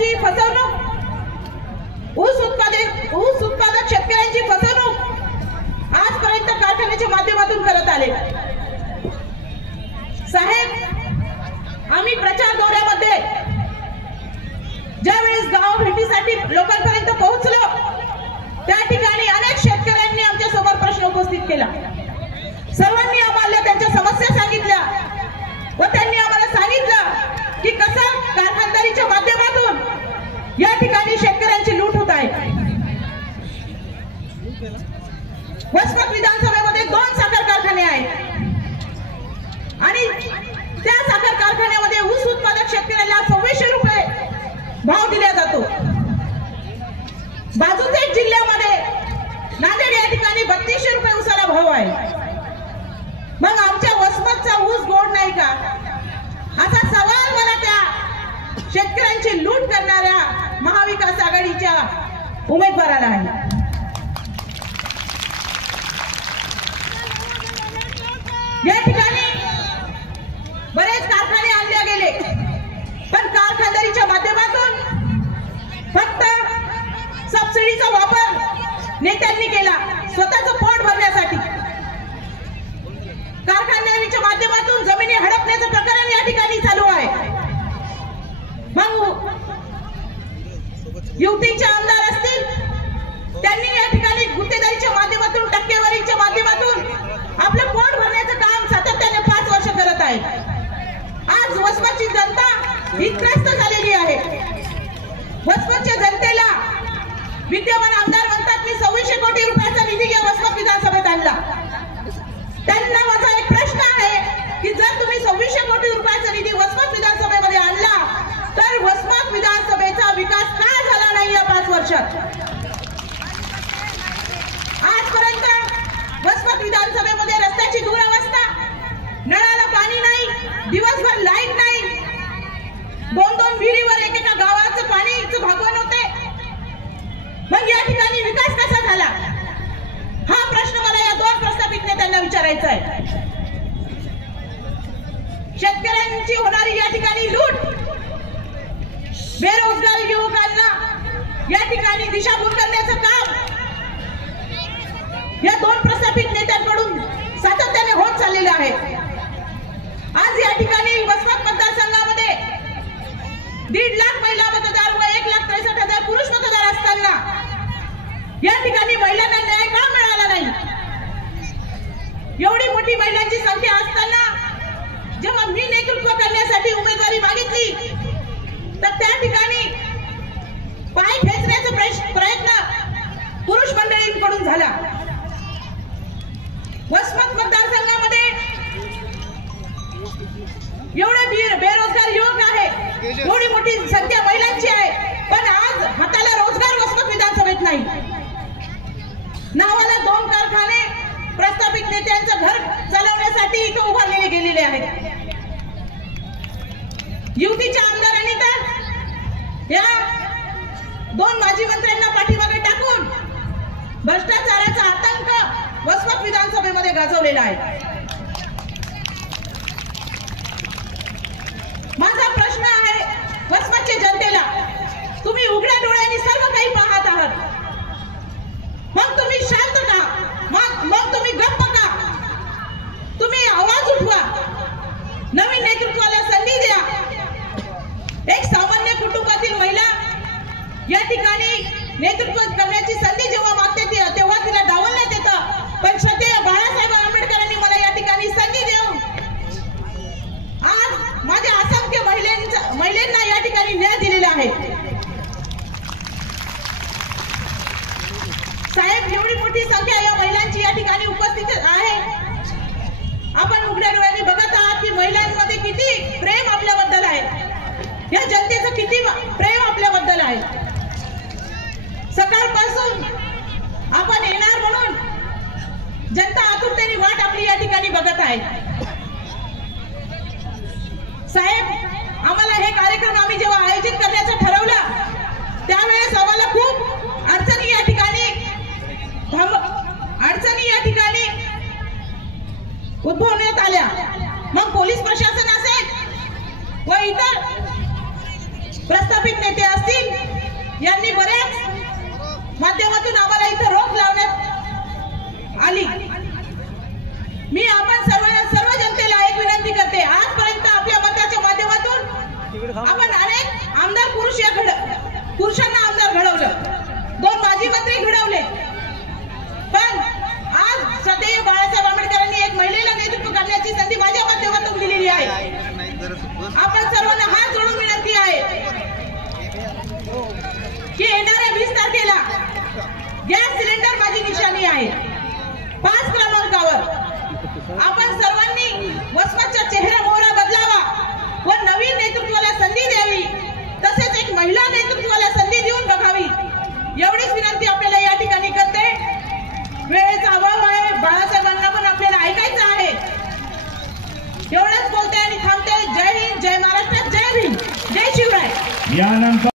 शेतकऱ्यांची फसवणूक, ऊस उत्पादक शेतकऱ्यांची फसवणूक आजपर्यंत कारखान्याच्या माध्यमातून करत आले। साहेब, आम्ही प्रचार दौऱ्यामध्ये ज्यावेळेस गाव भेटीसाठी लोकांपर्यंत पोहोचलो त्या ठिकाणी अनेक शेतकऱ्यांनी आमच्या समोर प्रश्न उपस्थित केला। सर्वांनी आम्हाला त्यांच्या समस्या सांगितल्या व त्यांनी आम्हाला सांगितलं की कसं कारखानदारीच्या माध्यमातून या ठिकाणी शेतकऱ्यांची लूट होत आहे। वसमत विधानसभेमध्ये 2 साखर कारखाने आहेत आणि त्या साखर कारखान्यामध्ये ऊस उत्पादक शेतकऱ्याला 2600 रुपये भाव दिला जातो। बाजूच्या जिल्ह्यामध्ये नांदेड या ठिकाणी 3200 रुपये ऊसाला भाव आहे। मग आमच्या वसमतचा ऊस गोड नाही का, असा सवाल मला त्या शेतकऱ्यांची लूट करणाऱ्या महाविकास आघाडीच्या उमेदवाराला आहे। या ठिकाणी बरेच कारखाने आणले गेले, पण कारखानदारीच्या माध्यमातून फक्त सबसिडीचा वापर नेत्यांनी केला स्वतःचं पोट भरण्यासाठी। कारखानदारीच्या माध्यमातून जमिनी हडपण्याचं प्रकरण या ठिकाणी चालू आहे। मग युतीचे आमदार असतील त्यांनी या ठिकाणी गुत्तेदारीच्या माध्यमातून, टक्केवारीच्या माध्यमातून आपलं पोट भरण्याचं काम सातत्याने 5 वर्ष करत आहे। आज वसमतची जनता ही त्रस्त झालेली आहे। वसमतच्या जनतेला विद्यमान आमदार म्हणतात मी 2600 कोटी रुपयाचा निधी या वसमत विधानसभेत आणला। त्यांना माझा एक प्रश्न आहे की जर तुम्ही 2600 कोटी रुपयाचा निधी वसमत विधानसभेमध्ये आणला तर वसमत विधानसभेचा विकास का झाला नाही या 5 वर्षात? आजपर्यंत वसमत विधानसभेमध्ये रस्त्याची दुरवस्था, नळाला पाणी नाही, दिवसभर लाईट नाही, 2-2 विहिरीवर एकेका गावाचं पाणीचं भागवण होते। मग या ठिकाणी विकास कसा झाला हा प्रश्न मला या 2 प्रस्थापित नेत्यांना विचारायचा आहे। शेतकऱ्यांची होणारी या ठिकाणी लूट, बेरोजगार युवकांना या ठिकाणी दिशाभूल करण्याचं काम या 2 प्रस्थापित नेत्यांकडून सातत्याने होत चाललेलं आहे। आज या ठिकाणी वसमत मतदारसंघामध्ये 1.5 लाख महिला मतदार व 1,63,000 पुरुष मतदार असताना या ठिकाणी महिलांना न्याय का मिळाला नाही? एवढी मोठी महिलांची संख्या असताना जेव्हा मी नेतृत्व करण्यासाठी उमेदवारी मागितली तर त्या ठिकाणी पाय खेचण्याचा प्रयत्न पुरुष मंडळींकडून झाला। वसमत मतदारसंघामध्ये एवढे बेरोजगार युवक आहे, एवढी मोठी संख्या महिलांची आहे, पण आज हाताला रोजगार वसमत विधानसभेत नाही। नावाला 2 कारखाने प्रस्थापित नेत्यांचं घर चालवण्यासाठी इथं उभारलेले गेलेले आहेत। युतीच्या आमदारांनी तर या 2 माजी मंत्र्यांना पाठीमागे टाकून भ्रष्टाचाराचा आतंक वसमत विधानसभेमध्ये गाजवलेला आहे। माझा प्रश्न आहे वसमतच्या जनतेला, तुम्ही उघड्या डोळ्यांनी सर्व काही पाहत आहात, मग तुम्ही शांत का? मग तुम्ही गप्प का? तुम्ही आवाज उठवा, नवीन नेतृत्वाला संधी द्या। एक सामान्य कुटुंबातील महिला या ठिकाणी नेतृत्व करण्याची संधी जेव्हा मागते तेव्हा तिला डावलण्यात येतं, पण श्रद्धेय बाळासाहेब आंबेडकरांनी मला या ठिकाणी संधी देऊन आज माझ्या असंख्य महिलांना या ठिकाणी न्याय दिलेला आहे। साहेब, एवढी मोठी संख्या या महिलांची या ठिकाणी उपस्थित आहे। आपण उघड्या डोळ्यांनी बघत आहात की महिलांमध्ये किती प्रेम आपल्याबद्दल आहे, या जनतेचं किती प्रेम आपल्याबद्दल आहे। सकाळपासून आपण येणार म्हणून जनता आतुरतेने वाट आपली या ठिकाणी बघत आहे। साहेब, आम्हाला हे कार्यक्रम आम्ही जेव्हा आयोजित करण्याचं ठरवलं त्यावेळेस आम्हाला खूप अडचणी या ठिकाणी उद्भवण्यात आल्या। मग पोलीस प्रशासन असेल व इतर प्रस्थापित नेते असतील यांनी बऱ्याच माध्यमातून आम्हाला इथं रोख लावण्यात आली। मी आपण सर्व जनतेला एक विनंती करते, आजपर्यंत आपल्या मताच्या माध्यमातून आपण अनेक आमदार पुरुषांना आमदार घडवलं, 2 माजी मंत्री घडवले, पण आज सदैव बाळासाहेब आंबेडकरांनी एक महिलेला नेतृत्व करण्याची संधी माझ्या माध्यमातून दिलेली आहे। आपण सर्वांना हात जोडून विनंती आहे की येणाऱ्या 20 तारखेला गॅस सिलेंडर माझी निशाणी आहे, 5 क्रमांकावर आपण सर्वांनी वसमतचा चेहरा मोहरा बदलावा व नवीन नेतृत्वाला संधी द्यावी, तसेच एक महिला नेतृत्वाला संधी देऊन बघावी, एवढीच विनंती आपल्याला या ठिकाणी करते। वेळेचा अभाव आहे, बाळासाहेबांना पण आपल्याला ऐकायचं आहे, एवढंच बोलते आणि थांबते। जय हिंद, जय महाराष्ट्र, जय भीम, जय शिवराय। यानंतर